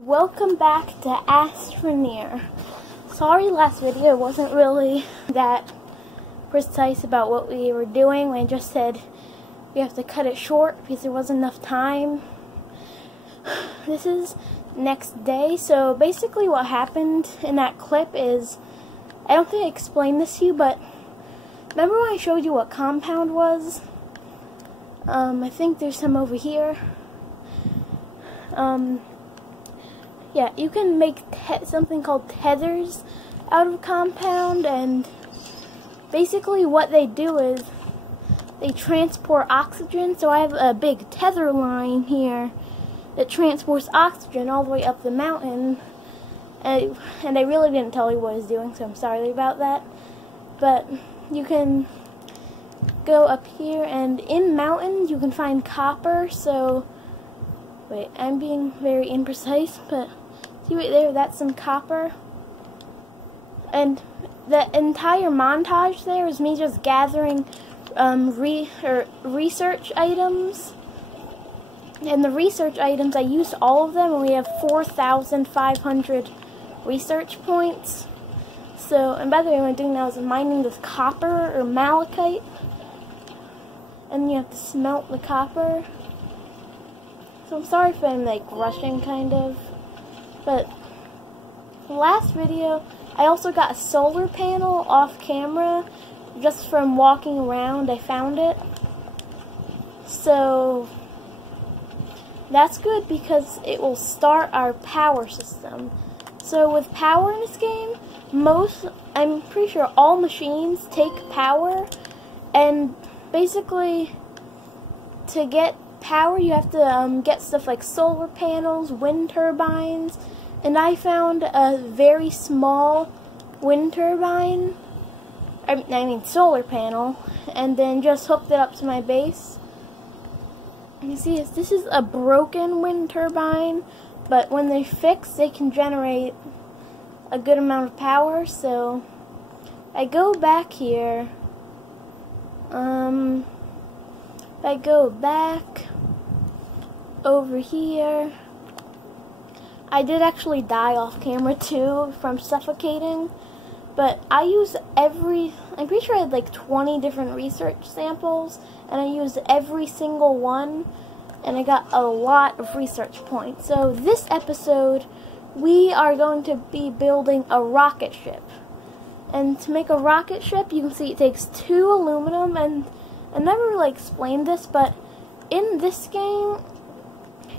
Welcome back to ASTRONEER. Sorry last video wasn't really that precise about what we were doing. I just said we have to cut it short because there wasn't enough time. This is next day, so basically what happened in that clip is, I don't think I explained this to you, but remember when I showed you what compound was? I think there's some over here. Yeah, you can make something called tethers out of compound, and basically what they do is they transport oxygen. So I have a big tether line here that transports oxygen all the way up the mountain, and I really didn't tell you what it's doing, so I'm sorry about that. But you can go up here, and in mountains you can find copper. So wait, I'm being very imprecise, but see right there, that's some copper. And the entire montage there is me just gathering research items. And the research items, I used all of them, and we have 4,500 research points. So, and by the way, what I'm doing now is mining this copper or malachite. And you have to smelt the copper. So I'm sorry if I'm like rushing kind of, but the last video I also got a solar panel off camera just from walking around. I found it, so that's good because it will start our power system. So with power in this game, I'm pretty sure all machines take power, and basically to get power you have to get stuff like solar panels, wind turbines, and I found a very small wind turbine, I mean solar panel, and then just hooked it up to my base. You see, this is a broken wind turbine, but when they fix, they can generate a good amount of power. So I go back here, if I go back over here, I did actually die off camera too from suffocating, but I use I'm pretty sure I had like 20 different research samples, and I used every single one, and I got a lot of research points. So this episode, we are going to be building a rocket ship. And to make a rocket ship, you can see it takes 2 aluminum, and I never really explained this, but in this game,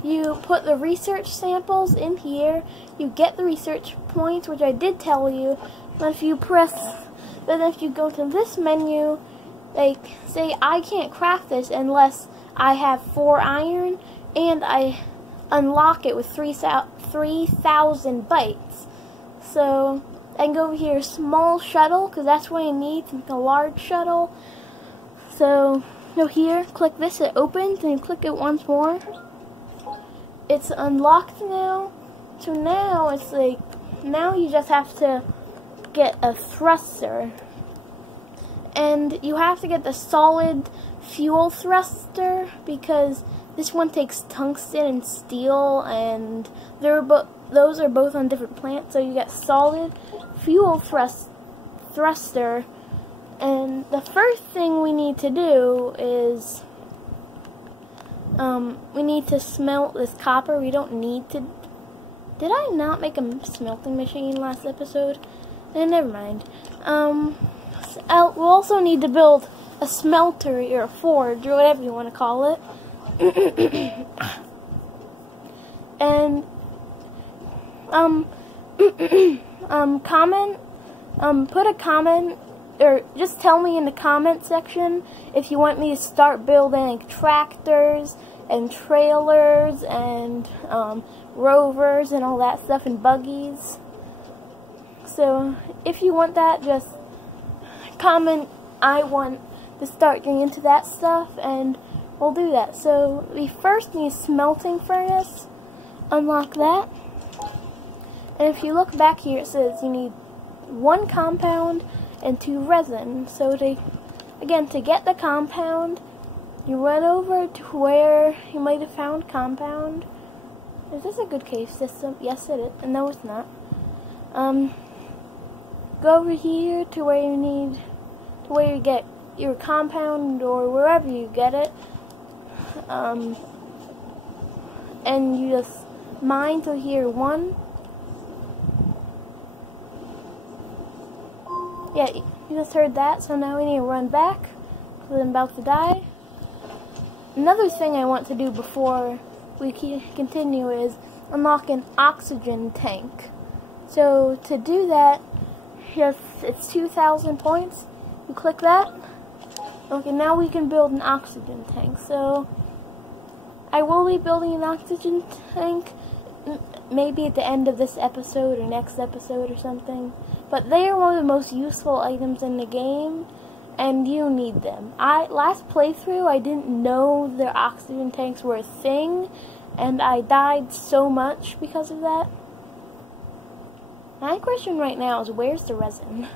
you put the research samples in here, you get the research points, which I did tell you, but if you go to this menu, like, say I can't craft this unless I have 4 iron, and I unlock it with 3,000 bytes. So I can go over here, small shuttle, because that's what I need to make a large shuttle. So go here, click this, it opens, and you click it once more. It's unlocked now. So now it's like, now you just have to get a thruster. And you have to get the solid fuel thruster because this one takes tungsten and steel, and those are both on different plants. So you get solid fuel thruster. And the first thing we need to do is we need to smelt this copper. We don't need to. Did I not make a smelting machine last episode? Never mind. We'll also need to build a smelter or a forge or whatever you want to call it. And put a comment, or just tell me in the comment section if you want me to start building like tractors and trailers and rovers and all that stuff, and buggies. So if you want that, just comment I want to start getting into that stuff, and we'll do that. So we first need a smelting furnace. Unlock that. And if you look back here, it says you need 1 compound and 2 resin. So to get the compound, you run over to where you might have found compound, Is this a good cave system? Yes, it is. No, it's not. Go over here to where you need, to where you get your compound or wherever you get it. And you just mine through here. 1. Yeah, you just heard that, so now we need to run back because I'm about to die. Another thing I want to do before we continue is unlock an oxygen tank. So to do that, it's 2,000 points. You click that. Okay, now we can build an oxygen tank. So I will be building an oxygen tank maybe at the end of this episode or next episode or something. But they are one of the most useful items in the game, and you need them. Last playthrough, I didn't know their oxygen tanks were a thing, and I died so much because of that. My question right now is, where's the resin?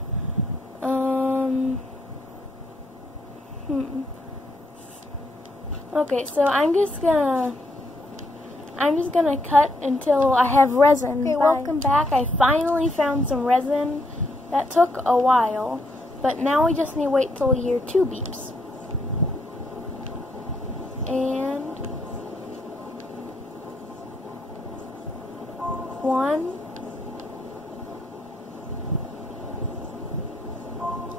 Okay, so I'm just gonna cut until I have resin. Okay, welcome back. I finally found some resin. That took a while, but now we just need to wait till year 2 beeps. And 1,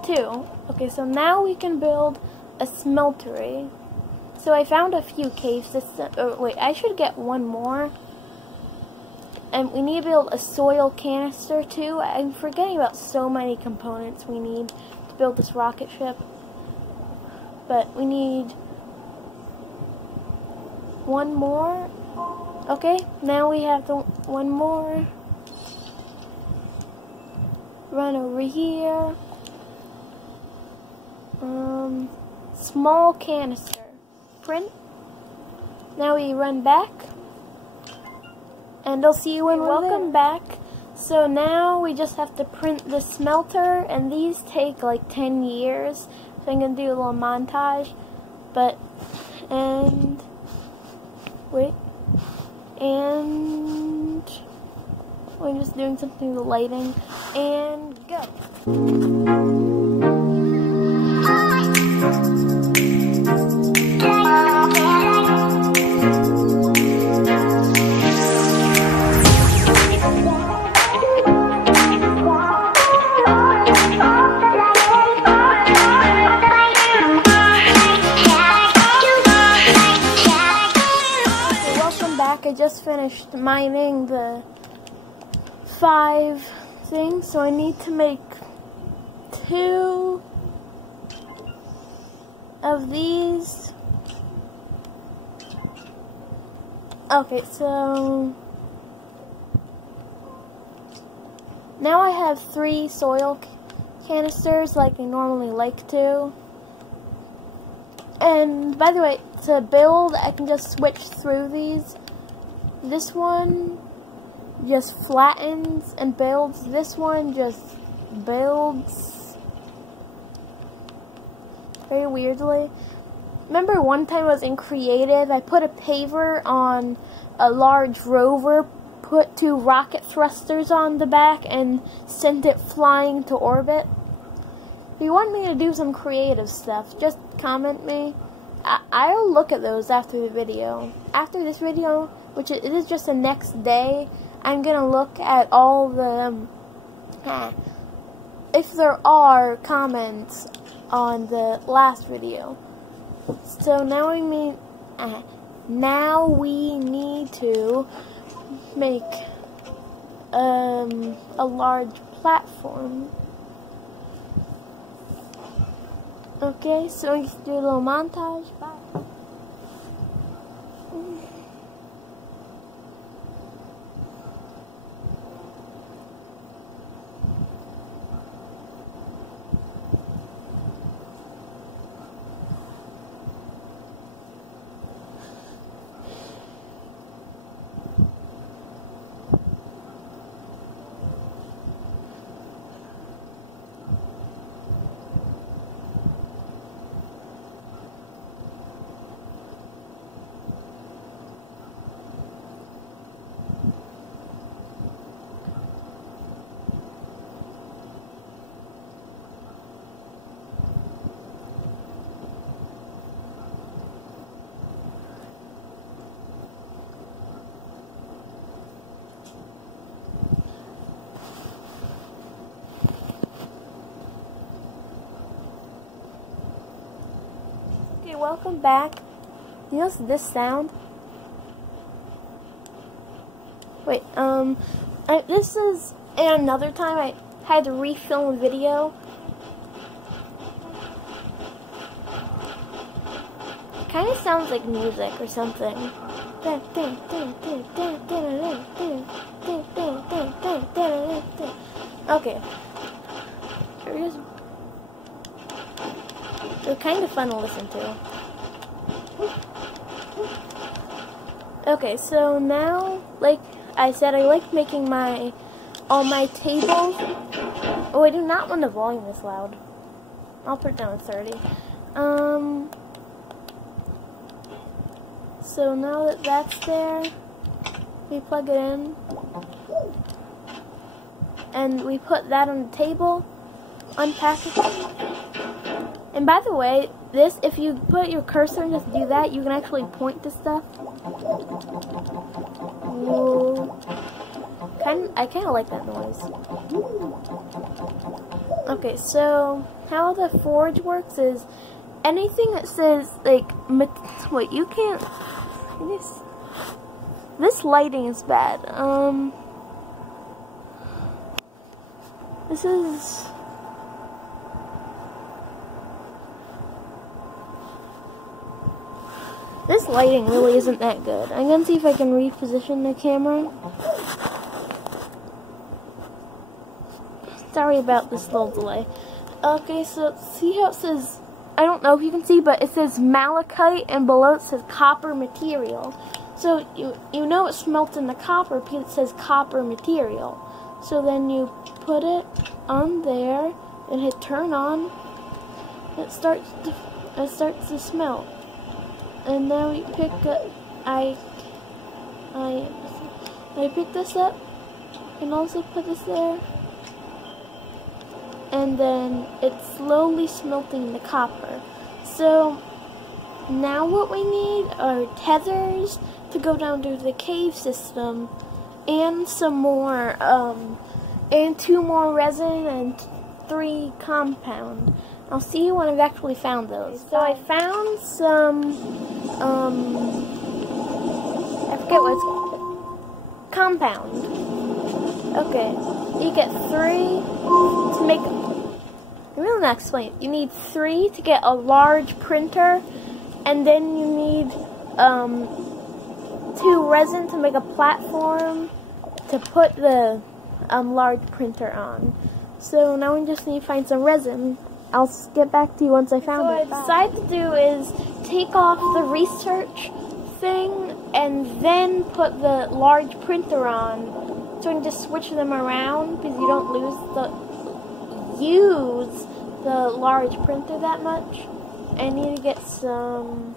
2. Okay, so now we can build a smeltery. So I found a few cave systems. Oh, wait, I should get one more. And we need to build a soil canister too. I'm forgetting about so many components we need to build this rocket ship. But we need one more. Okay, now we have the one more. Run over here. Small canister. Print. Now we run back. And I'll see you when we're welcome back. So now we just have to print the smelter, and these take like 10 years. So I'm gonna do a little montage. And we're just doing something with the lighting. And go. I just finished mining the 5 things, so I need to make 2 of these. Okay, so now I have 3 soil canisters like I normally like to. And by the way, to build, I can just switch through these. This one just flattens and builds. This one just builds very weirdly. Remember one time I was in creative, I put a paver on a large rover, put 2 rocket thrusters on the back, and sent it flying to orbit. If you want me to do some creative stuff, just comment me. I'll look at those after the video. After this video, which it is just the next day, I'm gonna look at all the, if there are comments on the last video. So now we need to make a large platform. Okay, so we just do a little montage. Bye. welcome back. You know this sound? Wait, this is another time I had to refilm a video. It kind of sounds like music or something. Okay. They're kind of fun to listen to. Okay, so now, like I said, I like making all my tables. Oh, I do not want the volume this loud. I'll put it down to 30. So now that that's there, we plug it in, and we put that on the table, unpack it. And by the way, this, if you put your cursor and just do that, you can actually point to stuff. Whoa. I kind of like that noise. Okay, so how the forge works is anything that says, like, wait, you can't, this lighting is bad. This lighting really isn't that good. I'm gonna see if I can reposition the camera. Sorry about this little delay. Okay, so see how it says, I don't know if you can see, but it says malachite and below it says copper material. So you know it's melting the copper because it says copper material. So then you put it on there and hit turn on. It starts to smelt. And then we pick up, I pick this up and also put this there. And then it's slowly smelting the copper. So now what we need are tethers to go down to the cave system, and some more, and 2 more resin and 3 compound. I'll see you when I've actually found those. So I found some, I forget what it's called. Compound. Okay, you get 3 to make, I'm really not explaining. You need 3 to get a large printer, and then you need 2 resin to make a platform to put the large printer on. So now we just need to find some resin. I'll get back to you once I found it. What I decided to do is take off the research thing and then put the large printer on, so I can just switch them around because you don't use the large printer that much. I need to get some,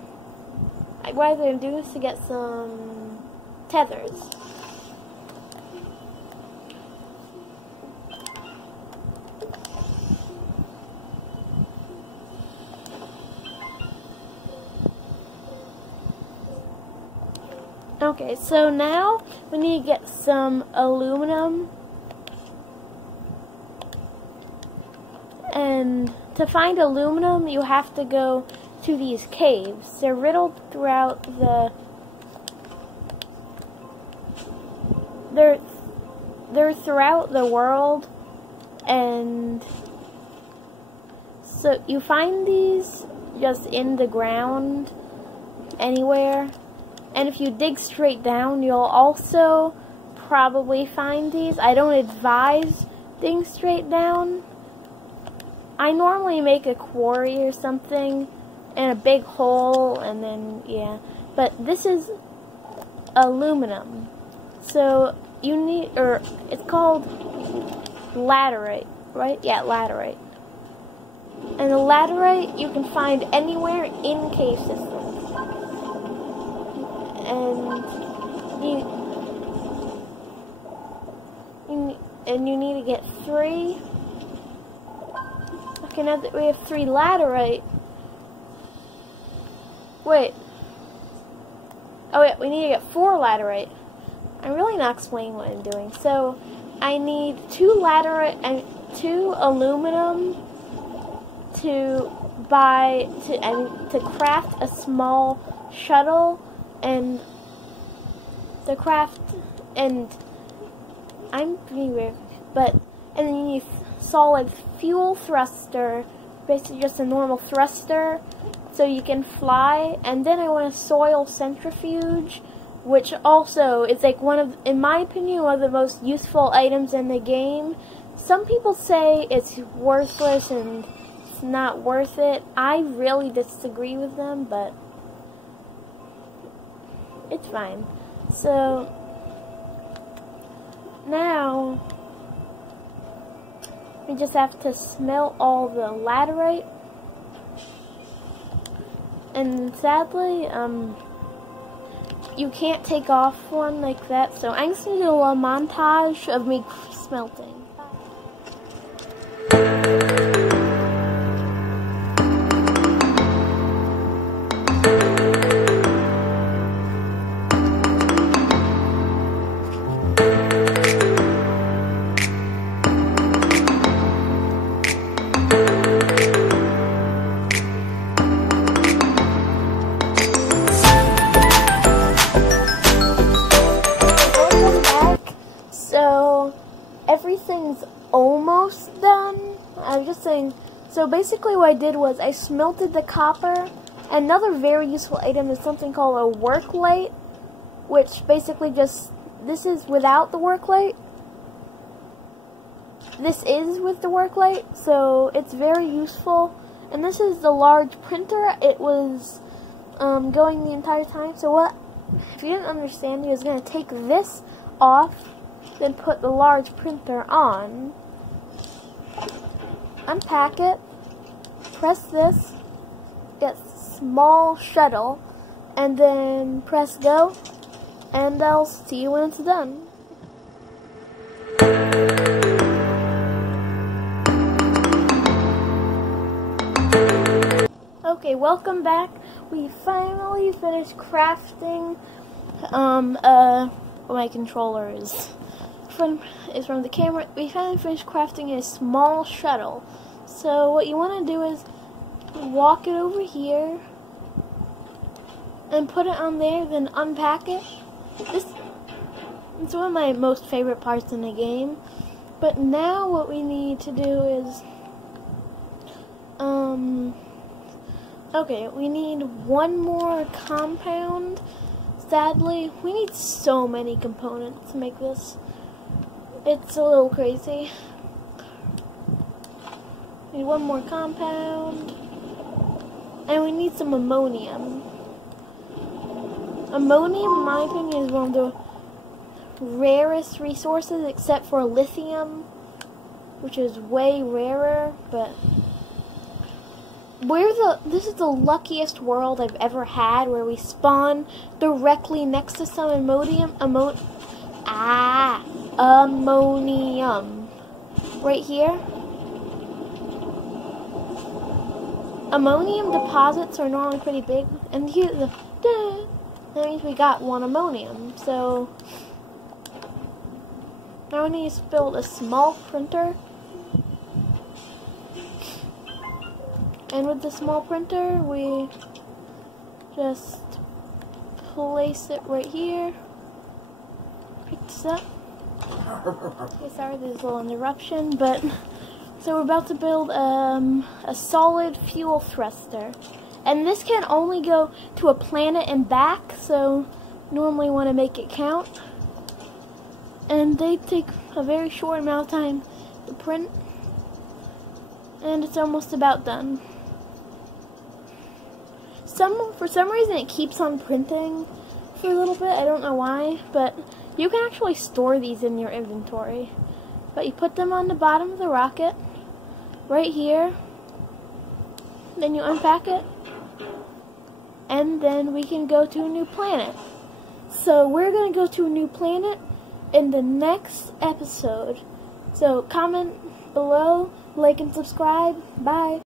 what I'm going to do is to get some tethers. Okay, so now we need to get some aluminum, and to find aluminum you have to go to these caves. They're riddled throughout they're throughout the world, and so you find these just in the ground anywhere. And if you dig straight down, you'll also probably find these. I don't advise digging straight down. I normally make a quarry or something and a big hole, and then, yeah. But this is aluminum. So you need, or it's called laterite, right? Yeah, laterite. And the laterite you can find anywhere in cave systems. And you need to get 3. Okay, now that we have 3 laterite. Wait. Oh wait, we need to get 4 laterite. I'm really not explaining what I'm doing. So I need 2 laterite and 2 aluminum to craft a small shuttle and I'm being weird, and then you need solid fuel thruster, basically just a normal thruster, so you can fly. And then I want a soil centrifuge, which also is like in my opinion, one of the most useful items in the game. Some people say it's worthless and it's not worth it. I really disagree with them, but it's fine. So now we just have to smelt all the laterite, and sadly, you can't take off one like that, so I'm just going to do a montage of me smelting. So everything's almost done. I'm just saying. So basically what I did was I smelted the copper. Another very useful item is something called a work light, which basically this is without the work light. This is with the work light, so it's very useful. And this is the large printer. It was going the entire time. So what, if you didn't understand, he was going to take this off, then put the large printer on, unpack it, press this, get small shuttle, and then press go, and I'll see you when it's done. Okay, welcome back. We finally finished crafting my controller is from the camera. We finally finished crafting a small shuttle. So what you want to do is walk it over here and put it on there, then unpack it. It's one of my most favorite parts in the game. But now what we need to do is okay, we need one more compound. Sadly, we need so many components to make this. It's a little crazy. We need one more compound. And we need some ammonium. Ammonium, in my opinion, is one of the rarest resources, except for lithium, which is way rarer, but this is the luckiest world I've ever had, where we spawn directly next to some ammonium. Right here. Ammonium deposits are normally pretty big, and here that means we got one ammonium. So now we need to build a small printer. And with the small printer, we just place it right here. Pick this up. Okay, sorry, there's a little interruption, but so we're about to build a solid fuel thruster. And this can only go to a planet and back, so normally want to make it count. And they take a very short amount of time to print. And it's almost about done. For some reason it keeps on printing for a little bit. I don't know why, but you can actually store these in your inventory. But you put them on the bottom of the rocket, right here. Then you unpack it, and then we can go to a new planet. So we're going to go to a new planet in the next episode. So comment below, like and subscribe. Bye.